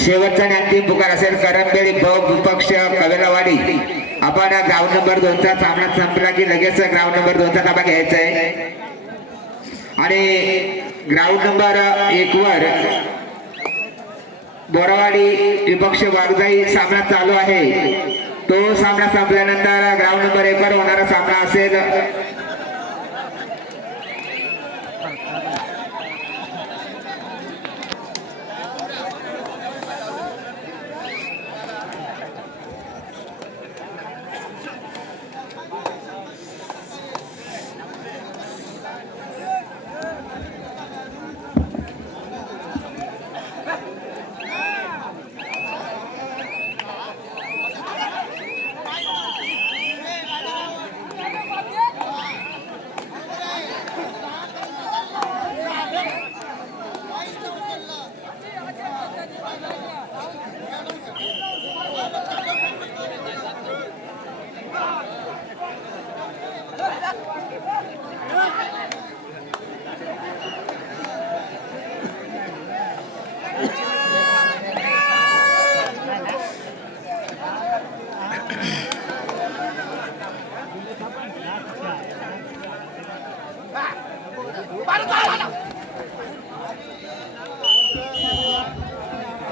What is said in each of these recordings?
शेवटचा आणि अंतिम पुकार असेल करंबेळी विपक्ष कवेलावाडी। आपण ग्राउंड नंबर 2 चा सामना संपला की लगेच ग्राउंड नंबर 2 चा ताबा घ्यायचा आहे आणि ग्राउंड नंबर 1 वर बोरावाडी विपक्ष वाघजाई सामना चालू आहे। तो सामना संपल्यानंतर ग्राउंड नंबर 1 वर होणारा सामना असेल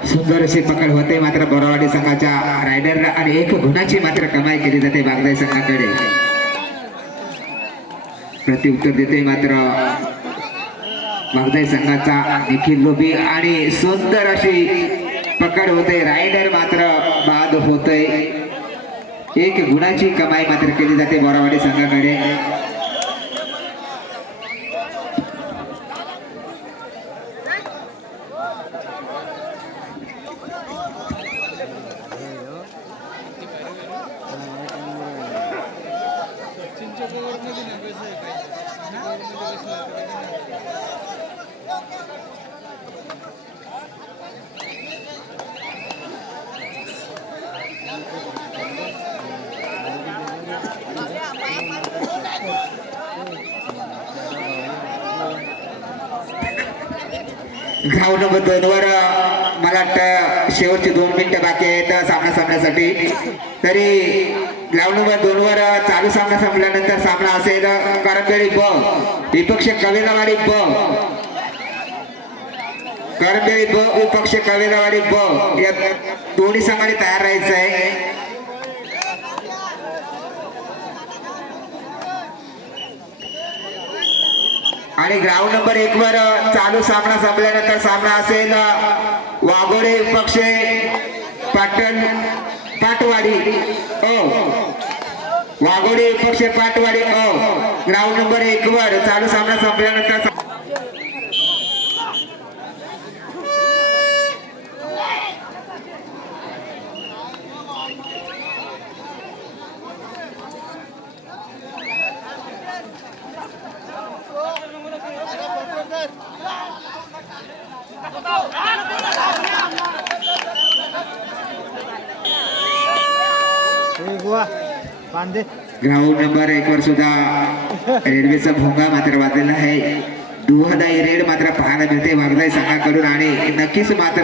सुंदर अशी पकड होते। मात्र बोरावाडी संघाच्या रायडर आणि 1 गुणाची मात्र कमाई केली जाते बागदाई संघाकडे। प्रत्युत्तर देते मात्र बागदाई संघाचा निखिल लोभी आणि सुंदर अशी पकड होते। रायडर मात्र बाद होते। 1 गुणाची कमाई मात्र केली जाते बोरावाडी संघाकडे। ग्राउंड नंबर 2 वर मला वाटतं शेवटची 2 मिनिटं बाकी आहेत सामना संपण्यासाठी। तरी ग्राउंड नंबर 2 वर चालू सामना संपल्यानंतर सामना असेल करंबेळी ब विपक्ष कवेलावाडी ब। करंबेळी ब विपक्ष कवेलावाडी ब या दोन्ही संघाने तयार राहायचं आहे। आणि ग्राउंड नंबर 1 वर चालू सामना संपल्यानंतर सामना असेल वाघोडे विपक्ष पाटवाडी अ। वाघोडे विपक्ष पाटवाडी अ ग्राउंड नंबर 1 वर चालू सामना संपल्यानंतर ग्राउंड नंबर 1 वर सुद्धा रेल्वेचा भोंगा मात्र वाजलेला आहे। दुहादाई रेड मात्र पाहायला मिळते वाघजाई संघाकडून आणि नक्कीच मात्र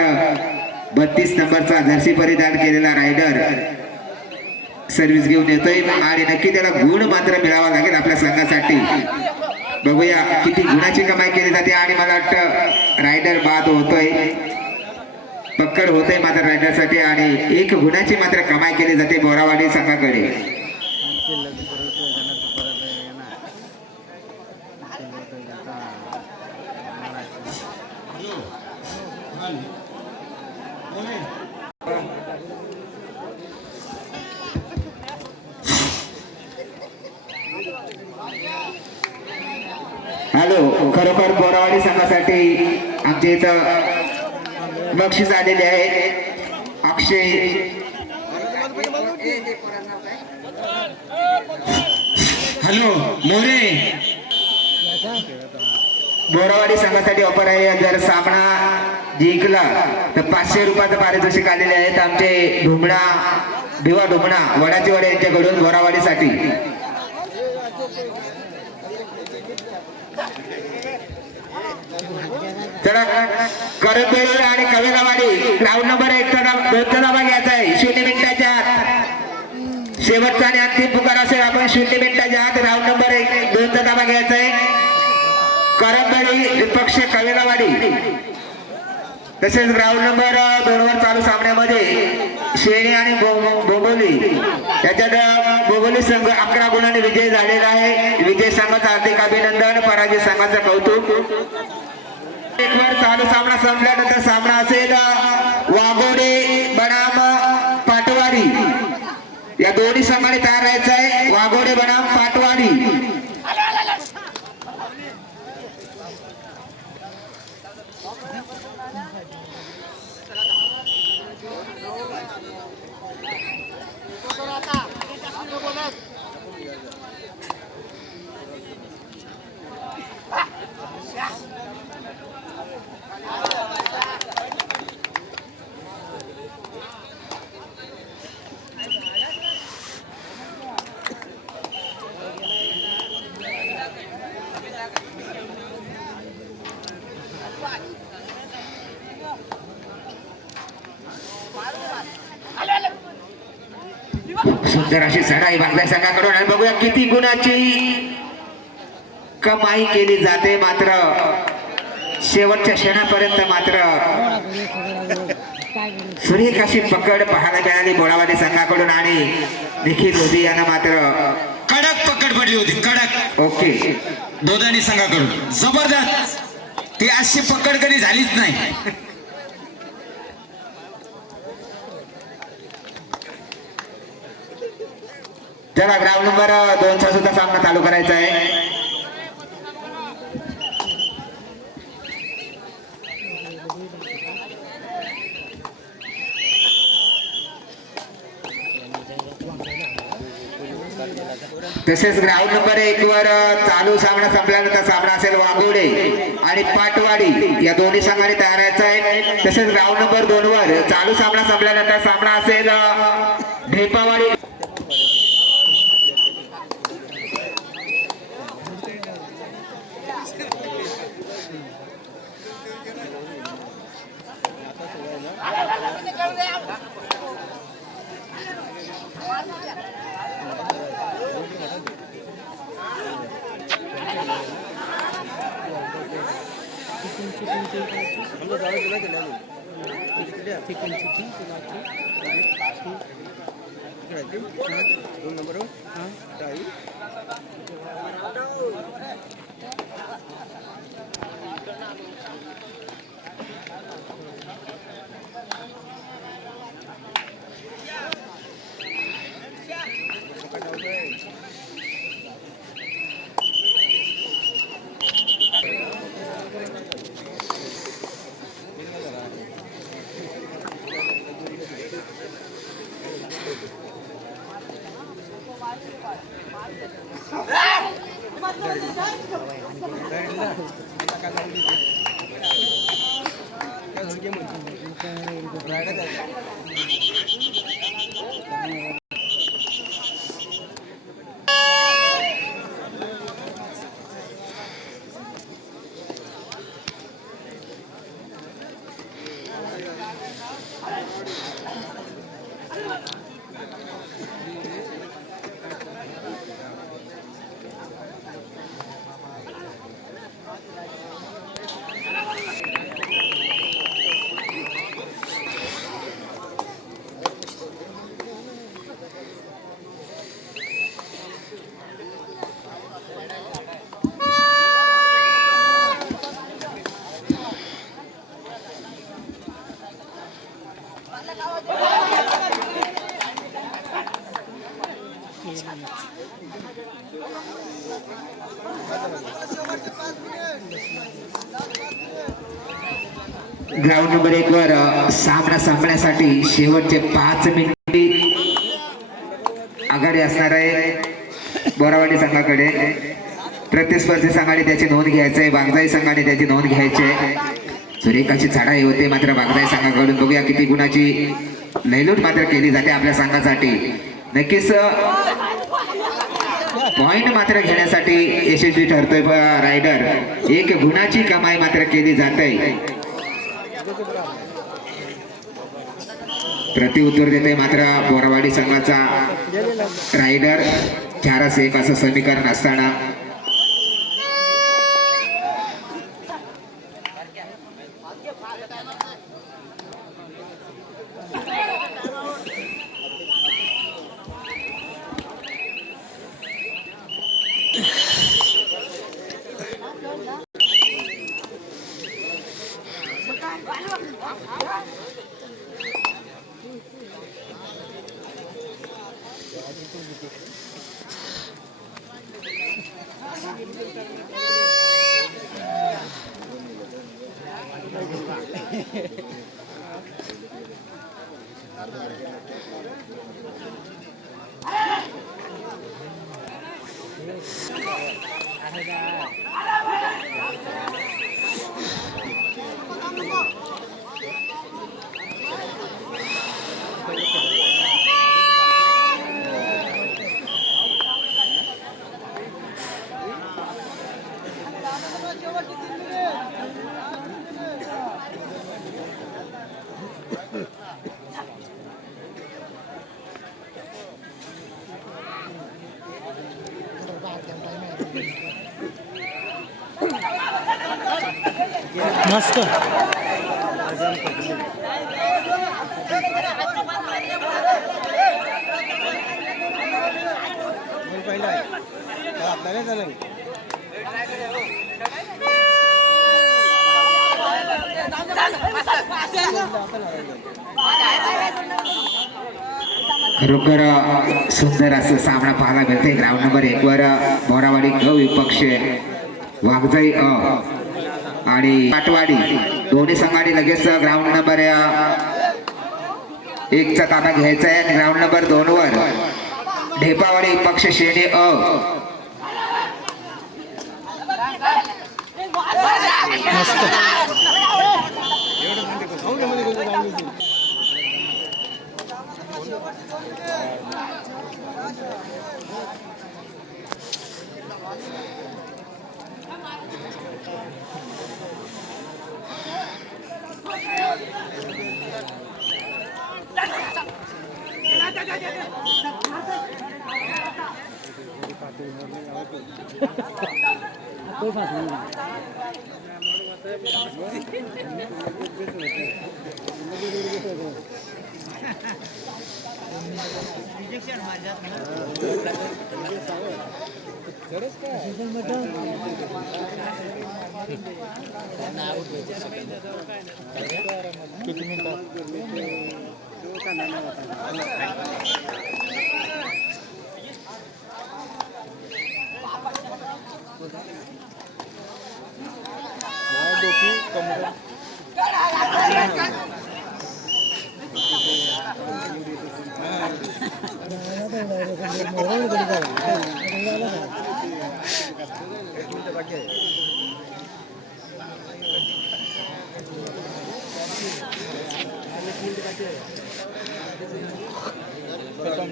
32 नंबरचा जर्सी परिधान केलेला रायडर सर्व्हिस घेऊन येतोय आणि नक्की त्याला गुण मात्र मिळावा लागेल आपल्या संघासाठी। बघूया किती गुणाची कमाई केली जाते आणि मला वाटतं रायडर बाद होतोय। पकड होते मात्र रायडरसाठी आणि 1 गुणाची मात्र कमाई केली जाते बोरावाडी संघाकडे। हॅलो, खरोखर बोरावाडी संघासाठी आमच्या इथं बक्षीस आलेले आहे। अक्षय हॅलो मोरे बोरावाडी संघासाठी ऑफर आहे। जर सामना जिंकला तर 500 रुपयाचं पारितोषिक आलेले आहेत आमचे ढुमणा भिवा ढुमणा वडाची वाडे यांच्याकडून बोरावाडीसाठी। चला करंबेळी आणि कवेलावाडी ग्राउंड नंबर 1 घ्यायचा आहे करंबेळी विपक्ष कवेलावाडी. तसेच ग्राउंड नंबर 2 वर चालू सामन्यामध्ये शेणी आणि बोंबोली याच्यात बोंबोली संघ 11 गुणांनी विजय झालेला आहे. विजय संघाचं हार्दिक अभिनंदन, पराजय संघाचं कौतुक. एक वर चालू सामना संपल्यानंतर सामना असेल वाघोडे बनाम पाटवाडी. या दोन्ही संघाने तयार राहायचं आहे. वाघोडे बनाम पाटवाडी. सुंदर अशी चढाई बांगला संघाकडून आणि बघूया किती गुणाची कमाई केली जाते. मात्र शेवटच्या क्षणापर्यंत मात्र सुरेख अशी पकड पाहायला मिळाली बोरावाडी संघाकडून आणि निखिल लोधी यांना मात्र कडक पकड पडली होती. कडक. ओके. दोघांनी संघाकडून जबरदस्त. ती अशी पकड कधी झालीच नाही. चला ग्राउंड नंबर 2 चा सुद्धा सामना चालू करायचा आहे. तसेच ग्राउंड नंबर 1 वर चालू सामना संपल्यानंतर सामना असेल वाघोडे आणि पाटवाडी. या दोन्ही संघाने तयार राहायचं आहे. तसेच ग्राउंड नंबर 2 वर चालू सामना संपल्यानंतर सामना असेल ढेपावाडी. ग्राउंड नंबर 1 वर सामना संपण्यासाठी शेवटचे 5 मिनिटे आघाडी असणार आहे बोरावाडी संघाकडे. प्रतिस्पर्धी संघाने त्याची नोंद घ्यायची आहे. बागदाई संघाने त्याची नोंद घ्यायची आहे. सुरेखाची चढाई होते मात्र बागदाई संघाकडून. बघूया किती गुणाची लयलूट मात्र केली जाते आपल्या संघासाठी. नक्कीच पॉइंट मात्र घेण्यासाठी यशस्वी ठरतोय रायडर. 1 गुणाची कमाई मात्र केली जाते. प्रति उत्तर देते मात्र बोरावाडी संघाचा रायडर. 4-1 असं समीकरण असताना मस्त खरोखर सुंदर असं सामना पाहायला मिळते. ग्राउंड नंबर 1 वर मोरावाडी ग विपक्ष वाघजाई आणि पाटवाडी दोन्ही संघाने लगेच ग्राउंड नंबर 1 चा ताबा घ्यायचा आहे. आणि ग्राउंड नंबर 2 वर ढेपावाडी पक्ष श्रेणी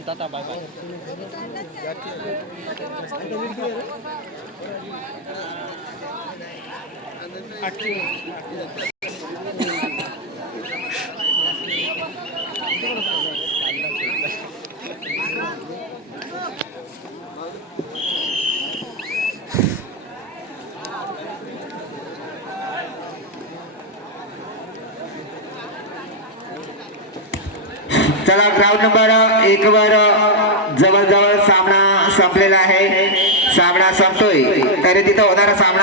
टाटा बाय बाय. चला ग्राउंड नंबर 1 वर जवळजवळ सामना संपलेला आहे. सामना संपतोय तरी तिथं होणारा सामना